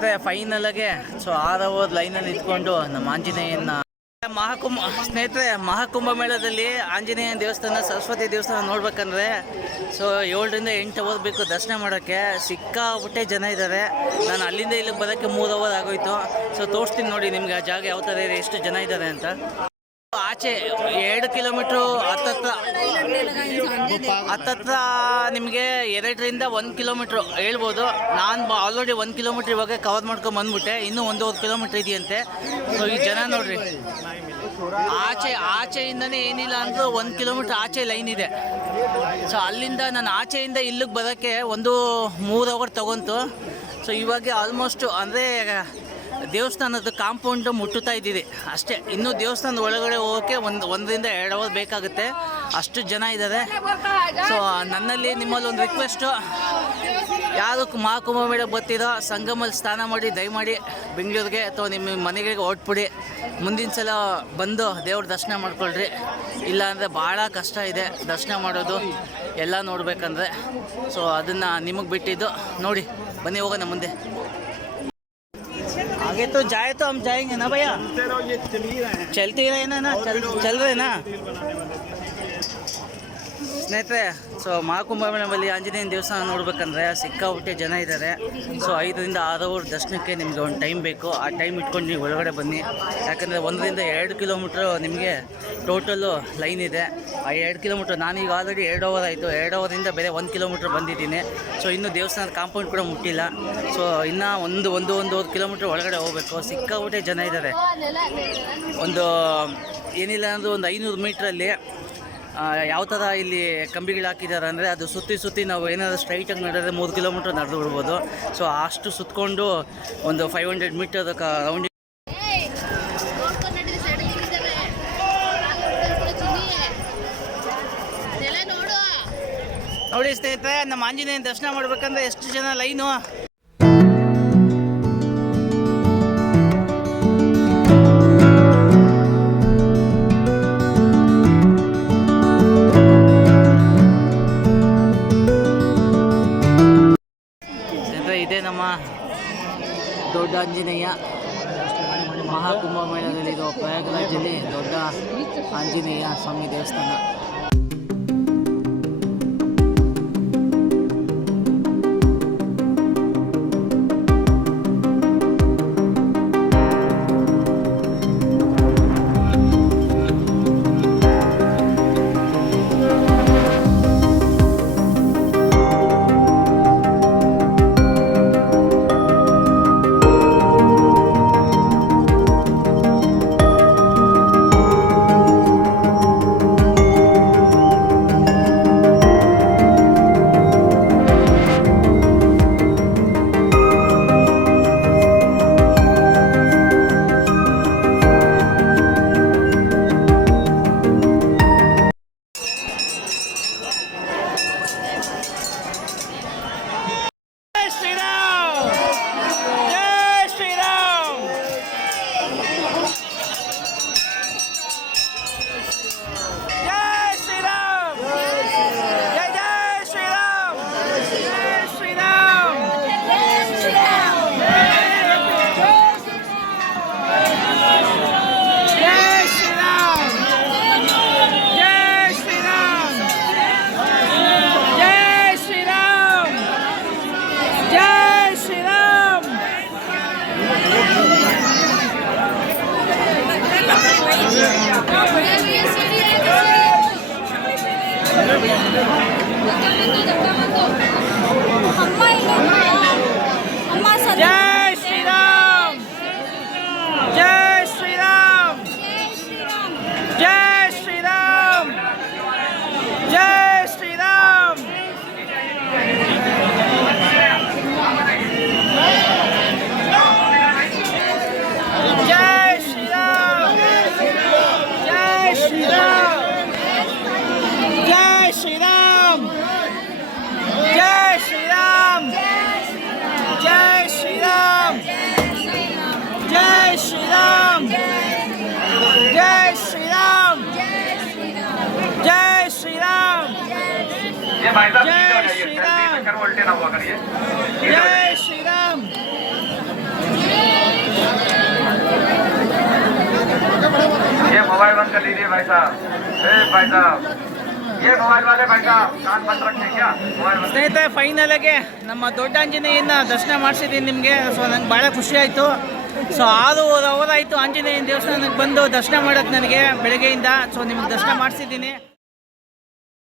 ಸ್ನೇಹಿತರೆ ಫೈನಲ್ ಆಗಿ so 6 hour ಲೈನಲ್ಲಿ ಇಟ್ಕೊಂಡು ನಮ್ಮ ಆಂಜನೇಯನ ಸ್ನೇಹಿತರೆ ಮಹಾಕುಂಭ ಮೇಳದಲ್ಲಿ ಆಂಜನೇಯ ದೇವಸ್ಥಾನ ಸರಸ್ವತಿ ದೇವಸ್ಥಾನ ನೋಡ್ಬೇಕಂದ್ರೆ ಸೊ 7 ರಿಂದ 8 ಅವರ್ ಬೇಕು ದರ್ಶನ ಮಾಡೋಕ್ಕೆ. ಸಿಕ್ಕಾಪಟ್ಟೆ ಜನ ಇದ್ದಾರೆ. ನಾನು ಅಲ್ಲಿಂದ ಇಲ್ಲಿಗೆ ಬರೋಕ್ಕೆ 3 ಅವರ್ ಆಗೋಯ್ತು. ಸೊ ತೋರಿಸ್ತೀನಿ ನೋಡಿ ನಿಮ್ಗೆ ಆ ಜಾಗ ಯಾವ ಥರ ಇದೆ, ಎಷ್ಟು ಜನ ಇದ್ದಾರೆ ಅಂತ. ಆಚೆ 2 ಕಿಲೋಮೀಟ್ರು ಹತ್ತತ್ರ ನಿಮಗೆ 2 ರಿಂದ 1 ಕಿಲೋಮೀಟ್ರು ಹೇಳ್ಬೋದು. ನಾನು ಆಲ್ರೆಡಿ 1 ಕಿಲೋಮೀಟ್ರ್ ಇವಾಗ ಕವರ್ ಮಾಡ್ಕೊಂಡು ಬಂದ್ಬಿಟ್ಟೆ. ಇನ್ನೂ 1.5 ಕಿಲೋಮೀಟ್ರ್ ಇದೆಯಂತೆ. ಸೊ ಈ ಜನ ನೋಡ್ರಿ, ಆಚೆಯಿಂದನೇ ಏನಿಲ್ಲ ಅಂದರೂ 1 ಕಿಲೋಮೀಟ್ರ್ ಆಚೆ ಲೈನ್ ಇದೆ. ಸೊ ಅಲ್ಲಿಂದ ನಾನು ಆಚೆಯಿಂದ ಇಲ್ಲಿಗೆ ಬರೋಕ್ಕೆ 3 ಅವರ್ ತಗೊಂತು. ಸೊ ಇವಾಗ ಆಲ್ಮೋಸ್ಟ್ ಅಂದರೆ ದೇವಸ್ಥಾನದ ಕಾಂಪೌಂಡು ಮುಟ್ಟುತ್ತಾ ಇದ್ದೀವಿ ಅಷ್ಟೇ. ಇನ್ನೂ ದೇವಸ್ಥಾನದ ಒಳಗಡೆ ಹೋಗೋಕ್ಕೆ 1 ರಿಂದ 2 ಅವರ್ ಬೇಕಾಗುತ್ತೆ, ಅಷ್ಟು ಜನ ಇದ್ದಾರೆ. ಸೊ ನನ್ನಲ್ಲಿ ನಿಮ್ಮಲ್ಲಿ ಒಂದು ರಿಕ್ವೆಸ್ಟು, ಯಾರು ಮಹಾಕುಂಭ ಮೇಳ ಬರ್ತಿರೋ ಸಂಗಮಲ್ಲಿ ಸ್ನಾನ ಮಾಡಿ ದಯಮಾಡಿ ಬೆಂಗಳೂರಿಗೆ ಅಥವಾ ನಿಮ್ಮ ಮನೆಗೆ ಹೊರಟ್ಬಿಡಿ. ಮುಂದಿನ ಸಲ ಬಂದು ದೇವ್ರ ದರ್ಶನ ಮಾಡ್ಕೊಳ್ರಿ. ಇಲ್ಲಾಂದರೆ ಭಾಳ ಕಷ್ಟ ಇದೆ ದರ್ಶನ ಮಾಡೋದು ಎಲ್ಲ ನೋಡಬೇಕಂದ್ರೆ. ಸೊ ಅದನ್ನು ನಿಮಗೆ ಬಿಟ್ಟಿದ್ದು. ನೋಡಿ ಬನ್ನಿ ಹೋಗೋಣ ಮುಂದೆ. आगे तो जाए तो हम जाएंगे ना भैया, चलते ही रहे ना, चल रहे ना ಸ್ನೇಹಿತರೆ. ಸೊ ಮಹಾಕುಂಭ ಮೇಳದಲ್ಲಿ ಆಂಜನೇಯನ ದೇವಸ್ಥಾನ ನೋಡ್ಬೇಕಂದ್ರೆ ಸಿಕ್ಕಾಪಟ್ಟೆ ಜನ ಇದ್ದಾರೆ. ಸೊ 5 ರಿಂದ 6 ಅವರ್ ದರ್ಶನಕ್ಕೆ ನಿಮಗೆ ಒಂದು ಟೈಮ್ ಬೇಕು. ಆ ಟೈಮ್ ಇಟ್ಕೊಂಡು ನೀವು ಒಳಗಡೆ ಬನ್ನಿ. ಯಾಕಂದರೆ 1 ರಿಂದ 2 ಕಿಲೋಮೀಟ್ರು ನಿಮಗೆ ಟೋಟಲ್ಲು ಲೈನ್ ಇದೆ. ಆ 2 ಕಿಲೋಮೀಟ್ರ್ ನಾನೀಗ ಆಲ್ರೆಡಿ 2 ಅವರ್ ಆಯಿತು. 2 ಅವರಿಂದ ಬೇರೆ 1 ಕಿಲೋಮೀಟ್ರ್ ಬಂದಿದ್ದೀನಿ. ಸೊ ಇನ್ನೂ ದೇವಸ್ಥಾನದ ಕಾಂಪೌಂಡ್ ಕೂಡ ಮುಟ್ಟಿಲ್ಲ. ಸೊ ಇನ್ನೂ ಒಂದೂವರೆ ಕಿಲೋಮೀಟ್ರ್ ಒಳಗಡೆ ಹೋಗಬೇಕು. ಸಿಕ್ಕಾಪಟ್ಟೆ ಜನ ಇದ್ದಾರೆ. ಒಂದು ಏನಿಲ್ಲ ಅಂದರೆ ಒಂದು 500 ಮೀಟ್ರಲ್ಲಿ ಯಾವ ಥರ ಇಲ್ಲಿ ಕಂಬಿಗಳು ಹಾಕಿದ್ದಾರೆ ಅಂದರೆ ಅದು ಸುತ್ತಿ ನಾವು ಏನಾದರೂ ಸ್ಟ್ರೈಟಾಗಿ ನಡೆದ್ರೆ 3 ಕಿಲೋಮೀಟ್ರ್ ನಡೆದು ಬಿಡ್ಬೋದು. ಸೊ ಅಷ್ಟು ಸುತ್ತಕೊಂಡು ಒಂದು 500 ಮೀಟರ್ ರೌಂಡ್ ನೋಡಿ ಸ್ನೇಹಿತರೆ. ನಮ್ಮ ಆಂಜನೇಯನ ದರ್ಶನ ಮಾಡ್ಬೇಕಂದ್ರೆ ಎಷ್ಟು ಜನ ಲೈನು. ಇದೇ ನಮ್ಮ ದೊಡ್ಡ ಆಂಜನೇಯ. ಮಹಾಕುಂಭ ಮೇಳದಲ್ಲಿರೋ ಪ್ರಯಾಗರಾಜಲ್ಲಿ ದೊಡ್ಡ ಆಂಜನೇಯ ಸ್ವಾಮಿ ದೇವಸ್ಥಾನ. जय श्री राम, जय श्री राम, कर लीजिए भाई साहब। भाई साहब ये मोबाइल वाले भाई साहब कान बंद रखते क्या मोबाइल? ಸ್ನೇಹಿತರೆ, ಫೈನಲ್ ಆಗಿ ನಮ್ಮ ದೊಡ್ಡ ಆಂಜನೇಯನ ದರ್ಶನ ಮಾಡಿಸಿದ್ದೀನಿ ನಿಮಗೆ. ಸೊ ನಂಗೆ ಭಾಳ ಖುಷಿ ಆಯಿತು. ಸೊ 6 ಅವರ್ ಆಯಿತು ಆಂಜನೇಯನ ದೇವಸ್ಥಾನಕ್ಕೆ ಬಂದು ದರ್ಶನ ಮಾಡೋಕ್ಕೆ ನನಗೆ ಬೆಳಗ್ಗೆಯಿಂದ. ಸೊ ನಿಮಗೆ ದರ್ಶನ ಮಾಡಿಸಿದ್ದೀನಿ.